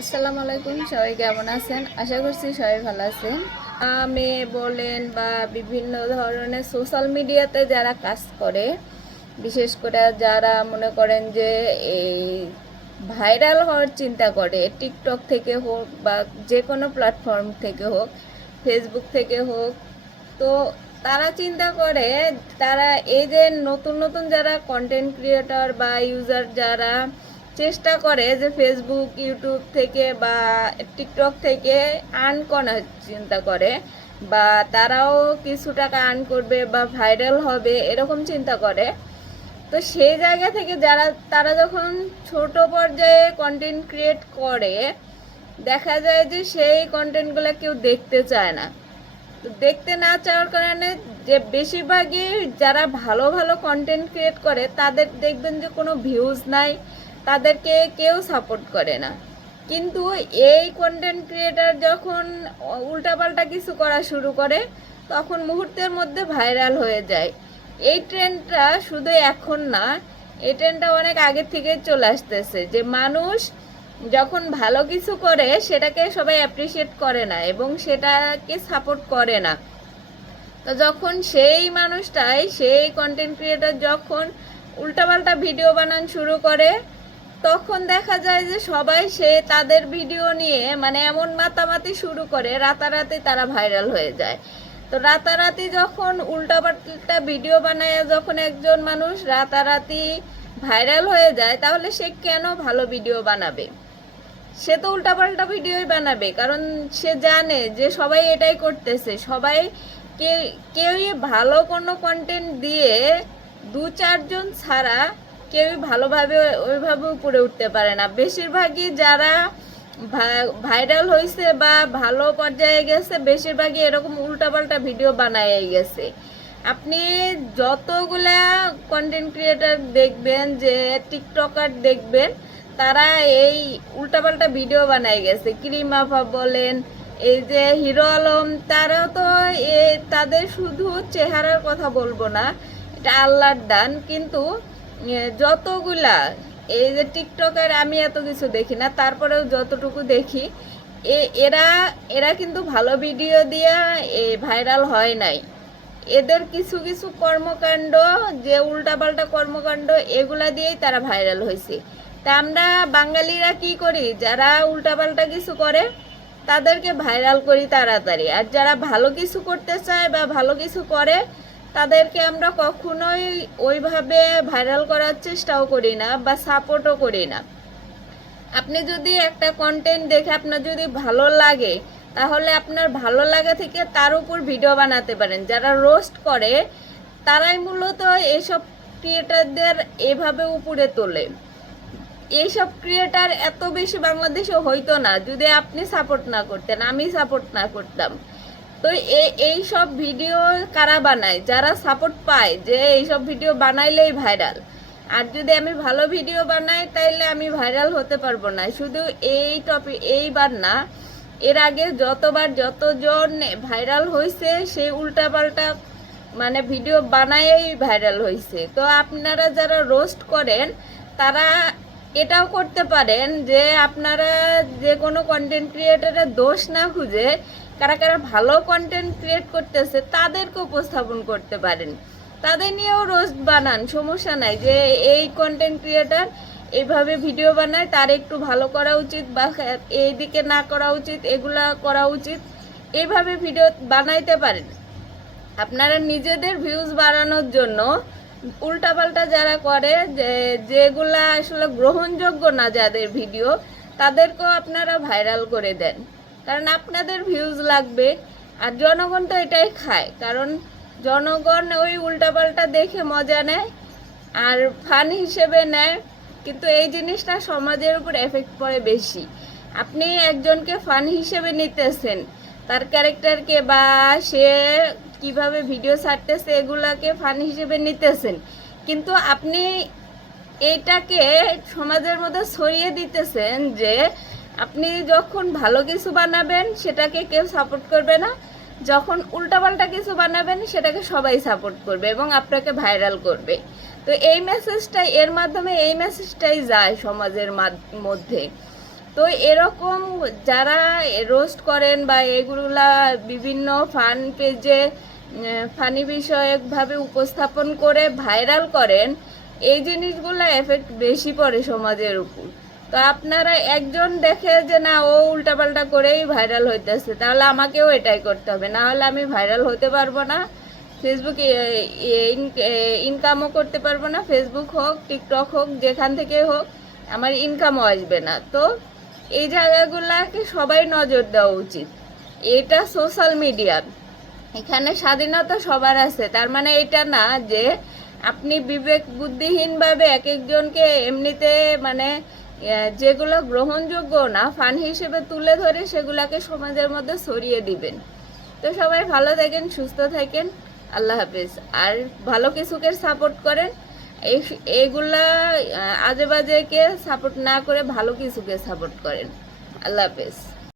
আসসালামু আলাইকুম, সবাই কেমন আছেন? আশা করছি সবাই ভালো আছেন। মেয়ে বলেন বা বিভিন্ন ধরনের সোশ্যাল মিডিয়াতে যারা কাজ করে, বিশেষ করে যারা মনে করেন যে এই ভাইরাল হওয়ার চিন্তা করে টিকটক থেকে হোক বা যে কোনো প্ল্যাটফর্ম থেকে হোক ফেসবুক থেকে হোক, তো তারা চিন্তা করে, তারা এই যে নতুন নতুন যারা কন্টেন্ট ক্রিয়েটর বা ইউজার যারা চেষ্টা করে যে ফেসবুক ইউটিউব থেকে বা টিকটক থেকে আর্ন করার চিন্তা করে, বা তারাও কিছু টাকা আর্ন করবে বা ভাইরাল হবে এরকম চিন্তা করে। তো সেই জায়গা থেকে যারা, তারা যখন ছোট পর্যায়ে কন্টেন্ট ক্রিয়েট করে, দেখা যায় যে সেই কন্টেন্টগুলো কেউ দেখতে চায় না। তো দেখতে না চাওয়ার কারণে যে বেশিরভাগই যারা ভালো ভালো কন্টেন্ট ক্রিয়েট করে, তাদের দেখবেন যে কোনো ভিউজ নাই তাদেরকে কেউ সাপোর্ট করে না। কিন্তু এই কন্টেন্ট ক্রিয়েটার যখন উল্টাপাল্টা কিছু করা শুরু করে, তখন মুহূর্তের মধ্যে ভাইরাল হয়ে যায়। এই ট্রেন্ডটা শুধু এখন না, এই ট্রেন্ডটা অনেক আগের থেকে চলে আসতেছে যে মানুষ যখন ভালো কিছু করে, সেটাকে সবাই অ্যাপ্রিসিয়েট করে না এবং সেটাকে সাপোর্ট করে না। তো যখন সেই মানুষটাই, সেই কন্টেন্ট ক্রিয়েটার যখন উল্টাপাল্টা ভিডিও বানান শুরু করে তখন দেখা যায় যে সবাই সে তাদের ভিডিও নিয়ে মানে এমন মাতামাতি শুরু করে, রাতারাতি তারা ভাইরাল হয়ে যায়। তো রাতারাতি যখন উল্টাপাল্টা ভিডিও বানায়, যখন একজন মানুষ রাতারাতি ভাইরাল হয়ে যায়, তাহলে সে কেন ভালো ভিডিও বানাবে? সে তো উল্টাপাল্টা ভিডিওই বানাবে, কারণ সে জানে যে সবাই এটাই করতেছে। সবাই কেউই ভালো কোনো কন্টেন্ট দিয়ে দু চারজন ছাড়া কেউই ভালোভাবে ওইভাবে উপরে উঠতে পারে না। বেশিরভাগই যারা ভাইরাল হয়েছে বা ভালো পর্যায়ে গেছে, বেশিরভাগই এরকম উল্টাপাল্টা ভিডিও বানায় গেছে। আপনি যতগুলা কন্টেন্ট ক্রিয়েটার দেখবেন, যে টিকটকার দেখবেন, তারা এই উল্টাপাল্টা ভিডিও বানায় গেছে। ক্রিমাফা বলেন, এই যে হিরো আলম, তারাও তো এ, তাদের শুধু চেহারার কথা বলব না, এটা আল্লাহর দান। কিন্তু যতগুলা, এই যে টিকটকার আমি এত কিছু দেখি না, তারপরেও যতটুকু দেখি, এ, এরা এরা কিন্তু ভালো ভিডিও দিয়া এ, ভাইরাল হয় নাই। এদের কিছু কিছু কর্মকাণ্ড, যে উল্টাপাল্টা কর্মকাণ্ড, এগুলা দিয়েই তারা ভাইরাল হয়েছে তা আমরা বাঙালিরা কি করি? যারা উল্টাপাল্টা কিছু করে, তাদেরকে ভাইরাল করি তাড়াতাড়ি। আর যারা ভালো কিছু করতে চায় বা ভালো কিছু করে তাদেরকে আমরা কখনোই ওইভাবে ভাইরাল করার চেষ্টাও করি না বা সাপোর্টও করি না। আপনি যদি একটা কন্টেন্ট দেখে আপনার যদি ভালো লাগে, তাহলে আপনার ভালো লাগা থেকে তার উপর ভিডিও বানাতে পারেন। যারা রোস্ট করে, তারাই মূলত এইসব ক্রিয়েটারদের এভাবে উপরে তোলে। এইসব ক্রিয়েটার এত বেশি বাংলাদেশে হইতো না, যদি আপনি সাপোর্ট না করতেন, আমি সাপোর্ট না করতাম। তো এই সব ভিডিও কারা বানায়? যারা সাপোর্ট পায় যে এইসব ভিডিও বানাইলেই ভাইরাল আর যদি আমি ভালো ভিডিও বানাই, তাইলে আমি ভাইরাল হতে পারব না। শুধু এই টপিক এইবার না, এর আগে যতবার যতজন ভাইরাল হয়েছে সেই উল্টাপাল্টা মানে ভিডিও বানায়েই ভাইরাল হয়েছে তো আপনারা যারা রোস্ট করেন, তারা এটাও করতে পারেন যে আপনারা যে কোনো কন্টেন্ট ক্রিয়েটারের দোষ না খুঁজে কারা কারা ভালো কন্টেন্ট ক্রিয়েট করতেছে তাদেরকে উপস্থাপন করতে পারেন। তাদের নিয়েও রোস্ট বানান, সমস্যা নাই যে এই কন্টেন্ট ক্রিয়েটার এইভাবে ভিডিও বানায়, তার একটু ভালো করা উচিত বা এই দিকে না করা উচিত, এগুলা করা উচিত এইভাবে ভিডিও বানাইতে পারেন। আপনারা নিজেদের ভিউজ বাড়ানোর জন্য উল্টাপাল্টা যারা করে, যে, যেগুলা আসলে গ্রহণযোগ্য না যাদের ভিডিও তাদেরকেও আপনারা ভাইরাল করে দেন। কারণ আপনাদের ভিউজ লাগবে আর জনগণ তো এটাই খায়। কারণ জনগণ ওই উল্টাপাল্টা দেখে মজা নেয় আর ফান হিসেবে নেয়, কিন্তু এই জিনিসটা সমাজের উপর এফেক্ট পড়ে বেশি। আপনি একজনকে ফান হিসেবে নিতেছেন, তার ক্যারেক্টারকে বা সে কীভাবে ভিডিও ছাড়তেছে এগুলাকে ফান হিসেবে নিতেছেন। কিন্তু আপনি এটাকে সমাজের মধ্যে ছড়িয়ে দিতেছেন যে আপনি যখন ভালো কিছু বানাবেন, সেটাকে কেউ সাপোর্ট করবে না। যখন উল্টাপাল্টা কিছু বানাবেন, সেটাকে সবাই সাপোর্ট করবে এবং আপনাকে ভাইরাল করবে। তো এই মেসেজটাই এর মাধ্যমে এই মেসেজটাই যায় সমাজের মধ্যে। তো এরকম যারা রোস্ট করেন বা এগুলা বিভিন্ন ফান পেজে ফানি বিষয়কভাবে উপস্থাপন করে ভাইরাল করেন, এই জিনিসগুলো এফেক্ট বেশি পড়ে সমাজের উপর। তো আপনারা একজন দেখে যে না, ও উল্টাপাল্টা করেই ভাইরাল হইতেছে, তাহলে আমাকেও এটাই করতে হবে। না হলে আমি ভাইরাল হতে পারব না। ফেসবুকে ইনকামও করতে পারব না। ফেসবুক হোক টিকটক হোক, যেখান থেকে হোক, আমার ইনকামও আসবে না। তো এই জায়গাগুলোকে সবাই নজর দেওয়া উচিত। এটা সোশ্যাল মিডিয়া এখানে স্বাধীনতা সবার আছে। তার মানে এটা না যে আপনি বিবেক বুদ্ধিহীনভাবে এক একজনকে এমনিতে মানে যেগুলো গ্রহণযোগ্য না ফান হিসেবে তুলে ধরে সেগুলাকে সমাজের মধ্যে ছড়িয়ে দিবেন। তো সবাই ভালো থাকেন সুস্থ থাকেন। আল্লাহ হাফিজ। আর ভালো কিছুকে সাপোর্ট করেন। আহ, আজে বাজেকে সাপোর্ট না করে ভালো কিছুকে সাপোর্ট করেন। আল্লাহ হাফিজ।